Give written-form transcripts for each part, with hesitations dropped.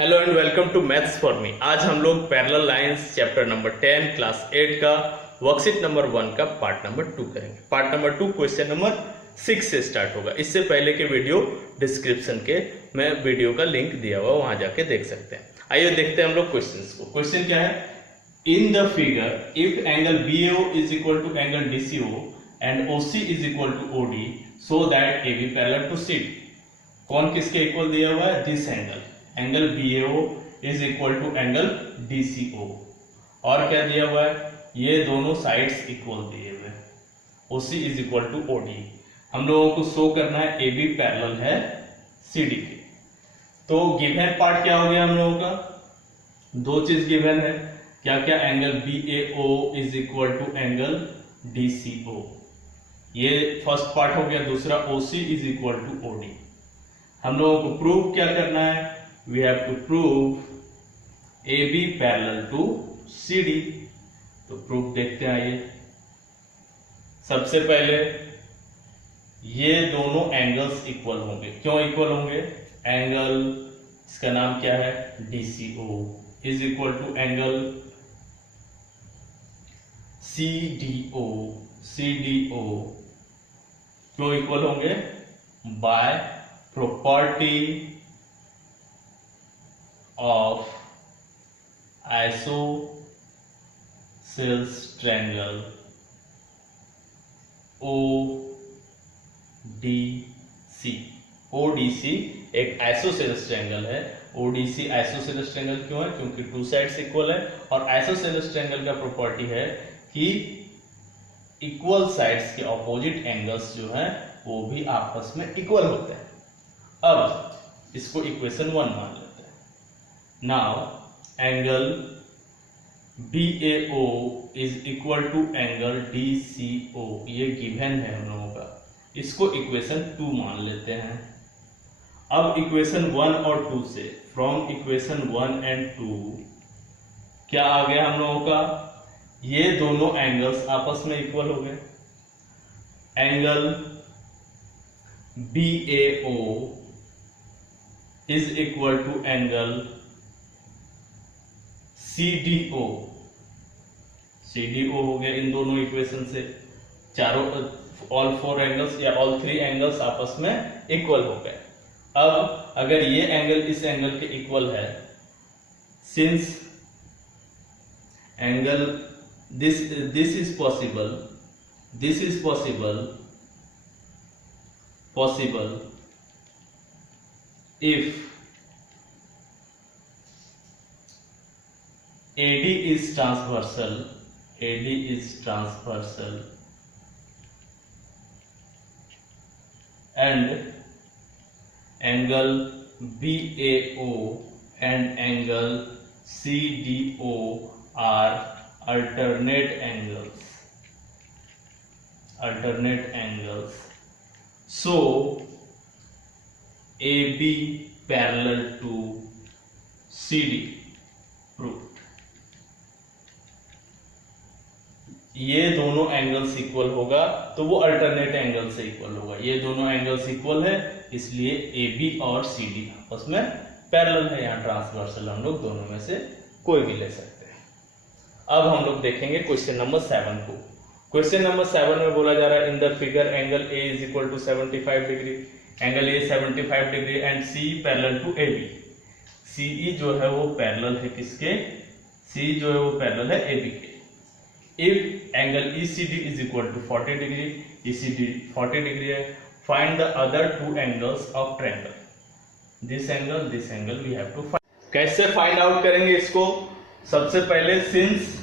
Hello and welcome to maths for me. आज हम लोग parallel lines chapter number 10 class 8 का वर्कशीट नंबर 1 का पार्ट नंबर 2 करेंगे। पार्ट नंबर 2 क्वेश्चन नंबर 6 से स्टार्ट होगा। इससे पहले के वीडियो डिस्क्रिप्शन के मैं वीडियो का लिंक दिया हुआ, वहां जाके देख सकते हैं। आइए देखते हैं हम लोग क्वेश्चन को। क्वेश्चन क्या है? In the figure if angle BAO is equal to angle DCO and OC is equal to OD so that AB parallel to CD। कौन किसके इक्वल दिया हुआ है? This angle BAO is equal to angle DCO। और क्या दिया हुआ है? ये दोनों साइड्स इक्वल दिए हुए हैं। OC is equal to OD। हम लोगों को शो करना है AB पैरेलल है CD के। तो गिवन पार्ट क्या हो गया हम लोगों का? दो चीज गिवन है। क्या क्या? Angle BAO is equal to angle DCO, ये फर्स्ट पार्ट हो गया। दूसरा OC is equal to OD। हम लोगों को प्रूव क्या करना है? We have to prove AB parallel to CD। तो प्रूफ देखते हैं। आइए, सबसे पहले ये दोनों एंगल्स इक्वल होंगे। क्यों इक्वल होंगे? एंगल इसका नाम क्या है? DCO is equal to angle CDO क्यों इक्वल होंगे? By property of isosceles triangle ODC एक आइसोसेल्स ट्रायंगल है। ODC आइसोसेल्स ट्रायंगल क्यों है? क्योंकि टू साइड्स इक्वल है। और आइसोसेल्स ट्रायंगल का प्रॉपर्टी है कि इक्वल साइड्स के ऑपोजिट एंगल्स जो है वो भी आपस में इक्वल होते हैं। अब इसको इक्वेशन 1 मान लेते हैं। Now angle BAO is equal to angle DCO, ये गिवन है हम लोगों का। इसको इक्वेशन 2 मान लेते हैं। अब इक्वेशन 1 और 2 से, फ्रॉम इक्वेशन 1 एंड 2 क्या आ गया हम लोगों का? ये दोनों एंगल्स आपस में इक्वल हो गए। Angle BAO is equal to angle CDO हो गया इन दोनों इक्वेशन से। चारों ऑल 4 एंगल्स या ऑल 3 एंगल्स आपस में इक्वल हो गए। अब अगर ये एंगल इस एंगल के इक्वल है, since angle this is possible if AD is transversal and angle BAO and angle CDO are alternate angles, so AB parallel to CD proved। ये दोनों एंगल्स इक्वल होगा तो वो अल्टरनेट एंगल से equal होगा। ये दोनों एंगल्स इक्वल है, इसलिए AB और CD आपस में पैरेलल है। यहाँ ट्रांसवर्सल हम लोग दोनों में से कोई भी ले सकते हैं। अब हम लोग देखेंगे क्वेश्चन नंबर 7 को। क्वेश्चन नंबर 7 में बोला जा रहा है in the figure angle A is equal to 75 degree, angle A 75 degree and C parallel to AB। CE जो है वो पैरेलल है किसके? C जो है वो पैरेलल है AB के। If angle ECD is equal to 40 degree, ECD 40 degree है, find the other 2 angles of triangle. This angle we have to find. कैसे फाइंड आउट करेंगे इसको? सबसे पहले since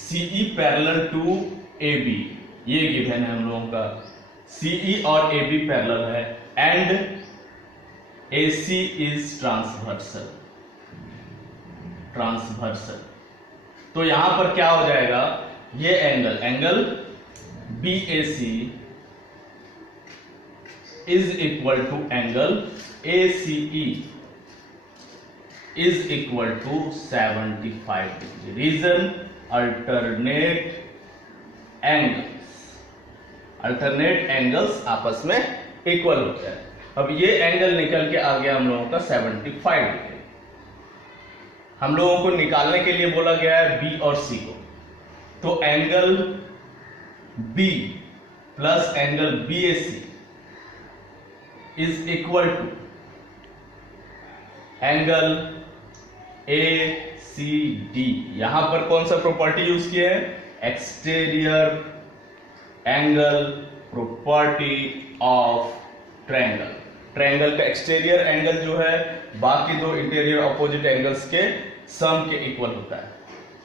CE parallel to AB, ये गिवन है हम लोगों का। CE और AB पैरेलल है एंड AC इज ट्रांसवर्सल। तो यहां पर क्या हो जाएगा? ये angle BAC is equal to angle ACE is equal to 75 degree. Reason alternate angles आपस में इक्वल होते हैं। अब ये एंगल निकल के आ गया हम लोगों का 75 डिग्री। हम लोगों को निकालने के लिए बोला गया है बी और सी को, तो angle B plus angle B A C is equal to angle A C D. यहां पर कौन सा प्रॉपर्टी यूज किया है? Exterior angle property of triangle. Triangle का एक्सटीरियर एंगल जो है बाकी दो इंटीरियर अपोजिट एंगल्स के सम के इक्वल होता है,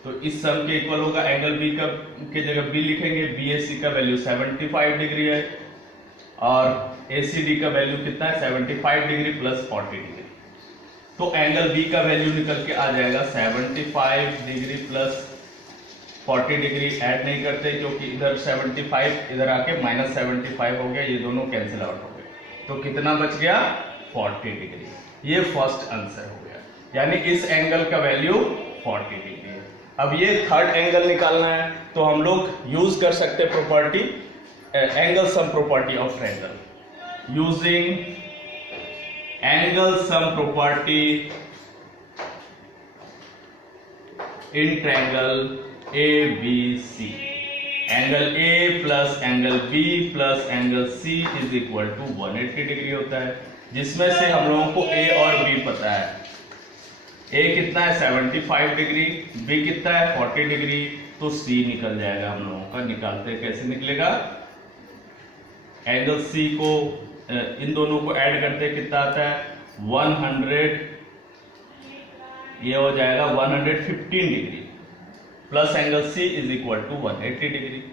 तो इस सम के इक्वल होगा। एंगल बी का के जगह बी लिखेंगे, बीएसी का वैल्यू 75 डिग्री है और एसीडी का वैल्यू कितना है? 75 डिग्री प्लस 40 डिग्री। तो एंगल बी का वैल्यू निकल के आ जाएगा 75 डिग्री प्लस 40 डिग्री। ऐड नहीं करते क्योंकि इधर 75 इधर आके -75 हो गया, ये दोनों कैंसिल आउट हो गए, तो कितना बच गया? 40 डिग्री। ये फर्स्ट आंसर हो गया, यानी इस एंगल का वैल्यू 40 डिग्री है। अब ये थर्ड एंगल निकालना है, तो हम लोग यूज कर सकते हैं property angle sum property of triangle. Using angle sum property in triangle A B C, angle A plus angle B plus angle C is equal to 180 degree होता है, जिसमें से हम लोगों को ए और बी पता है। ए कितना है? 75 डिग्री, बी कितना है? 40 डिग्री, तो सी निकल जाएगा हम लोगों का। निकालते कैसे निकलेगा? एंगल सी को इन दोनों को ऐड करते कितना आता है? 100, ये हो जाएगा 115 degree plus angle C is equal to 180 degree.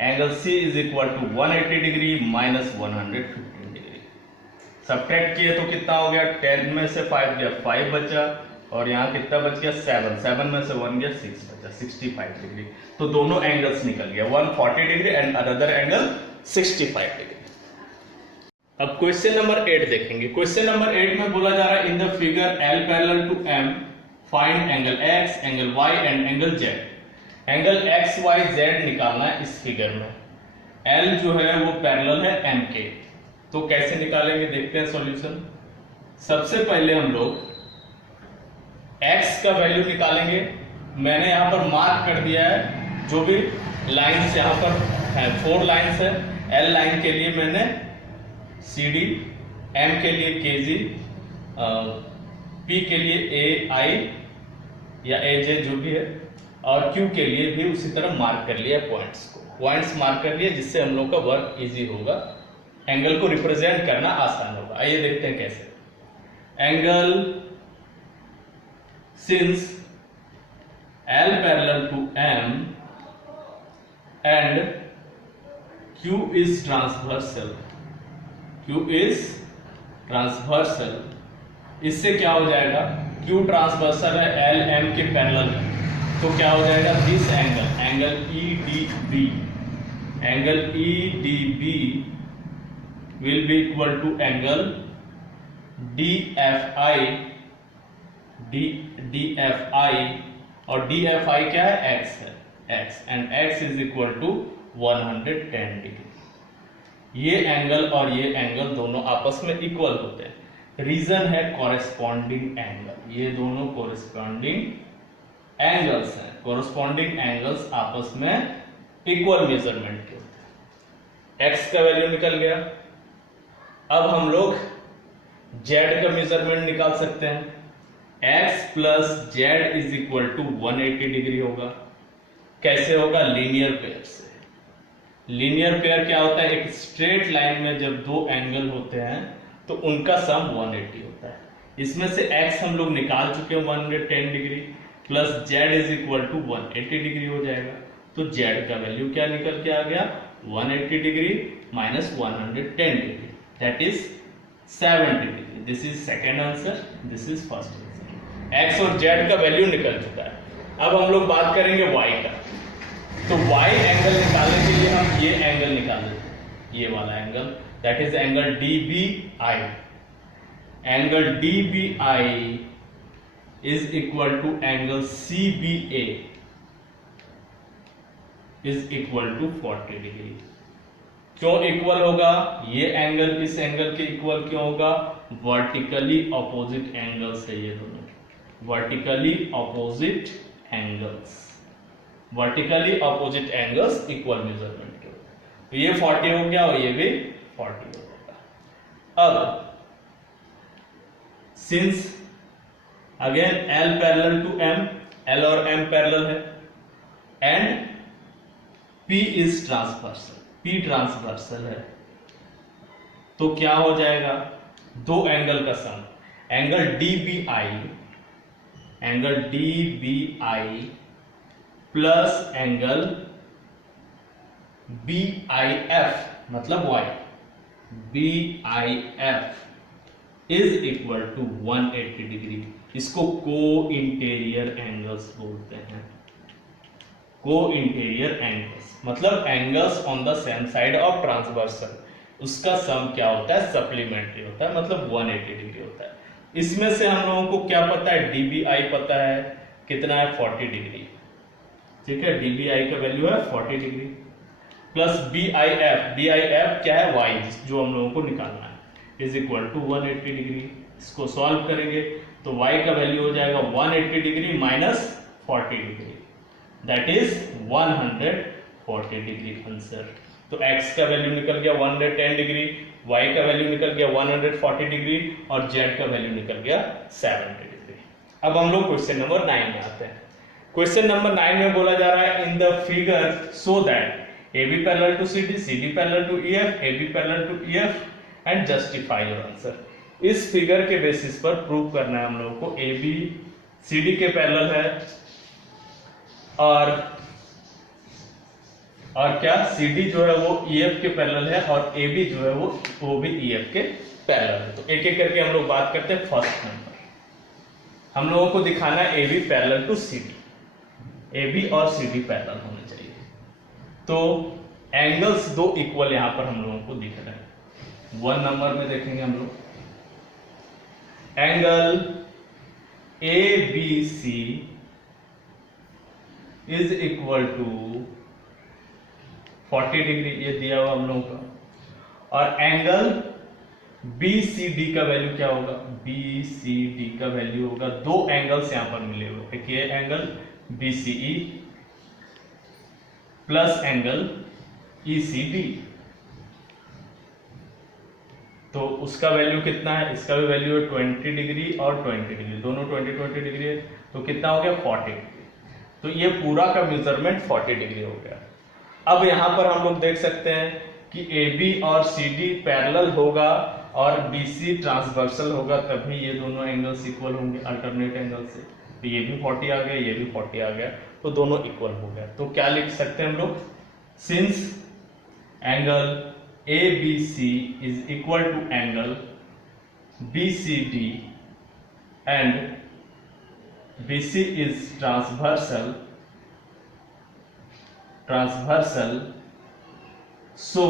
Angle C is equal to 180 degree minus 115 degree. Subtract किए तो कितना हो गया? 10 में से 5 गया, 5 बचा, और यहाँ कितना बच गया? 7, 7 में से 1 गया, 6 बचा, 65 डिग्री। तो दोनों एंगल्स निकल गया, 140 degree and another angle 65 degree. अब क्वेश्चन नंबर 8 देखेंगे। क्वेश्चन नंबर 8 में बोला जा रहा है in the figure L parallel to M find angle X, angle Y and angle Z। Angle X, Y, Z निकालना है इस फिगर में। L जो है वो पैरेलल है M के, तो कैसे निकालेंगे देखते हैं सॉल्यूशन। सबसे पहले हम लोग X का वैल्यू निकालेंगे। मैंने यहाँ पर मार्क कर दिया है जो भी लाइंस यहाँ पर है, 4 लाइंस है। L लाइन के लिए मैंने CD, M के लिए KG, P के लिए AI या AJ जो भी है, और Q के लिए भी उसी तरह मार्क कर लिया पॉइंट्स को। पॉइंट्स मार्क कर लिए जिससे हम लोग का वर्क इजी होगा, एंगल को रिप्रेजेंट करना आसान होगा। आइए देखते हैं कैसे। Angle since L parallel to M and Q is transversal, Q is transversal, इससे क्या हो जाएगा? Q ट्रांसवर्सल है, L M के पैरेलल है, तो क्या हो जाएगा? This angle, angle EDB, angle EDB will be equal to angle DFI, DFI, और DFI क्या है? X है, X, and X is equal to 110 degree. ये एंगल और ये एंगल दोनों आपस में इक्वल होते हैं। रीजन है कॉरेस्पॉन्डिंग एंगल, ये दोनों कॉरेस्पॉन्डिंग एंगल्स हैं। कॉरेस्पॉन्डिंग एंगल्स आपस में इक्वल मेजरमेंट के होते हैं। X का वैल्यू निकल गया। अब हम लोग Z का मेजरमेंट निकाल सकते हैं। X plus Z is equal to 180 degree होगा। कैसे होगा? लीनियर पेयर से। लीनियर पेयर क्या होता है? एक स्ट्रेट लाइन में जब दो एंगल होते हैं तो उनका सम 180 होता है। इसमें से X हम लोग निकाल चुके हैं 110 degree, plus Z is equal to 180 degree हो जाएगा। तो Z का वैल्यू क्या निकल के आ गया? 180 degree minus 110 degree, that is 70 degree. This is second answer, this is first answer. X और Z का वैल्यू निकल चुका है। अब हम लोग बात करेंगे Y का। तो Y एंगल निकालने के लिए हम ये एंगल निकाल लेते हैं, ये वाला angle, that is angle DBI। Angle DBI is equal to angle CBA is equal to 40 degree. क्यों इक्वल होगा? ये एंगल इस एंगल के इक्वल क्यों होगा? वर्टिकली ऑपोजिट एंगल्स है ये दोनों, vertically opposite angles, vertically opposite angles equal measurement के होते हैं। तो ये 40 हो गया और ये भी 40 हो गया। अब since again L parallel to M, L और M पैरेलल है, and P is transversal, P transversal है, तो क्या हो जाएगा? दो एंगल का sum, angle DBI, angle DBI plus angle BIF मतलब Y, BIF is equal to 180 degree. इसको को इंटीरियर एंगल्स बोलते हैं, को इंटीरियर एंगल्स मतलब angles on the same side of transversal, उसका सम क्या होता है? सप्लीमेंट्री होता है, मतलब 180 डिग्री होता है। इसमें से हम लोगों को क्या पता है? DBI पता है, कितना है? 40 डिग्री, ठीक है, DBI का वैल्यू है 40 डिग्री, प्लस BIF, BIF क्या है? Y, जो हम लोगों को निकालना है, इज इक्वल टू 180 डिग्री। इसको सॉल्व करेंगे तो y का वैल्यू हो जाएगा 180 degree minus 40 degree, that is 140 degree answer. तो x का वैल्यू निकल गया 110 डिग्री, y का वैल्यू निकल गया 140 डिग्री और z का वैल्यू निकल गया 70 डिग्री। अब हम लोग क्वेश्चन नंबर 9 में आते हैं। क्वेश्चन नंबर 9 में बोला जा रहा है in the figure so that AB parallel to CD, CD parallel to EF, AB parallel to EF and justify your answer. इस फिगर के बेसिस पर प्रूव करना है हम लोगों को AB CD के पैरेलल है और क्या CD जो है वो EF के पैरेलल है और AB जो है वो भी EF के पैरेलल है। तो एक एक करके हम लोग बात करते हैं। फर्स्ट नंबर हम लोगों को दिखाना है AB parallel to CD, AB और CD पैरेलल होने चाहिए। तो एंगल्स दो इक्वल यहां पर हम लोगों को दिख रहे हैं। 1 नंबर में देखेंगे हम लोग angle ABC is equal to 40 degree, ये दिया हुआ हम लोगों का, और एंगल BCD का वैल्यू क्या होगा? BCD का वैल्यू होगा, दो एंगल्स यहां पर मिले हुए, एक ये angle BCE plus angle ECD, तो उसका वैल्यू कितना है? इसका भी वैल्यू है 20 डिग्री और 20 डिग्री, दोनों 20 डिग्री है, तो कितना हो गया? 40 डिग्री। तो ये पूरा का मेजरमेंट 40 डिग्री हो गया। अब यहां पर हम लोग देख सकते हैं कि AB और CD पैरेलल होगा और BC ट्रांसवर्सल होगा, तभी ये दोनों एंगल्स इक्वल होंगे अल्टरनेट एंगल से। तो ये भी 40 आ गया, ये भी 40 आ गया, तो दोनों इक्वल हो गया। तो क्या लिख सकते हैं हम लोग? Since angle ABC is equal to angle BCD and BC is transversal, so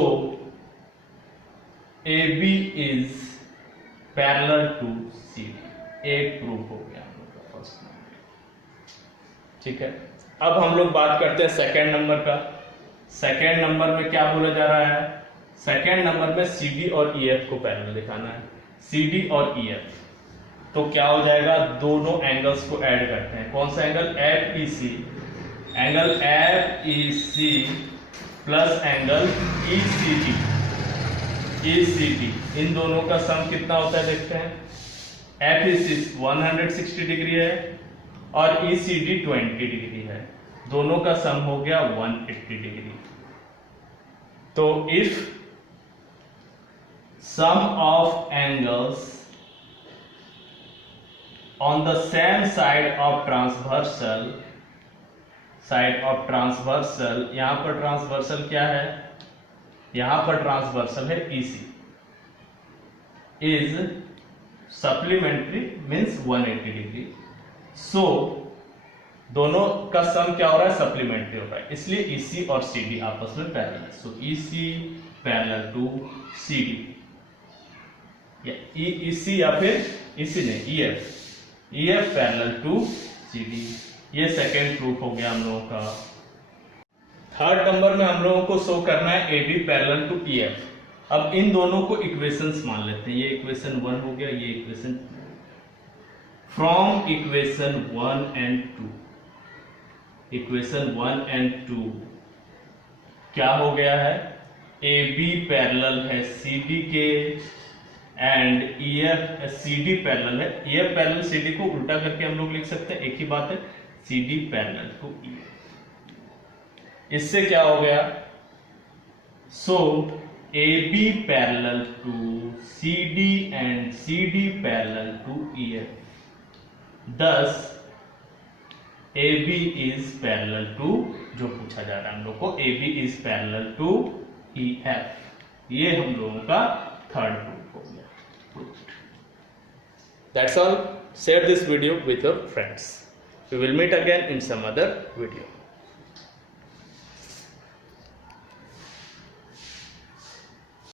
AB is parallel to CD। एक प्रूफ हो गया हम लोग का फर्स्ट नंबर, ठीक है। अब हम लोग बात करते हैं सेकेंड नंबर का। सेकेंड नंबर में क्या बोला जा रहा है? सेकेंड नंबर में CD और EF को पैरेलल दिखाना है, CD और EF। तो क्या हो जाएगा? दोनों एंगल्स को ऐड करते हैं। कौन सा angle? FEC, angle FEC plus angle ECD, इन दोनों का सम कितना होता है देखते हैं। FEC 160 डिग्री है और ECD 20 डिग्री है, दोनों का सम हो गया 180 डिग्री। तो if sum of angles on the same side of transversal, यहां पर ट्रांसवर्सल क्या है? यहां पर ट्रांसवर्सल है EC, is supplementary means 180 degree. So दोनों का सम क्या हो रहा है? सप्लीमेंट्री हो रहा है, इसलिए EC और CD आपस में पैरेलल है। So EC parallel to CD, EC या फिर EC नहीं EF पैरेलल टू CD। ये सेकेंड प्रूफ हो गया हम लोगों का। थर्ड नंबर में हम लोगों को शो करना है AB पैरेलल टू EF। अब इन दोनों को इक्वेशंस मान लेते हैं, ये इक्वेशन 1 हो गया, ये equation from equation 1 and 2, equation 1 and 2 क्या हो गया है, AB पैरेलल है CD के एंड EF CD पैरेलल है, EF पैरेलल CD को उल्टा करके हम लोग लिख सकते हैं, एक ही बात है, CD पैरेलल टू EF। इससे क्या हो गया, so AB parallel to CD and CD parallel to EF, thus AB is parallel to, जो पूछा जा रहा है हम लोग को, AB is parallel to EF। ये हम लोगों का थर्ड प्रूफ हो गया। That's all. Share this video with your friends. We will meet again in some other video.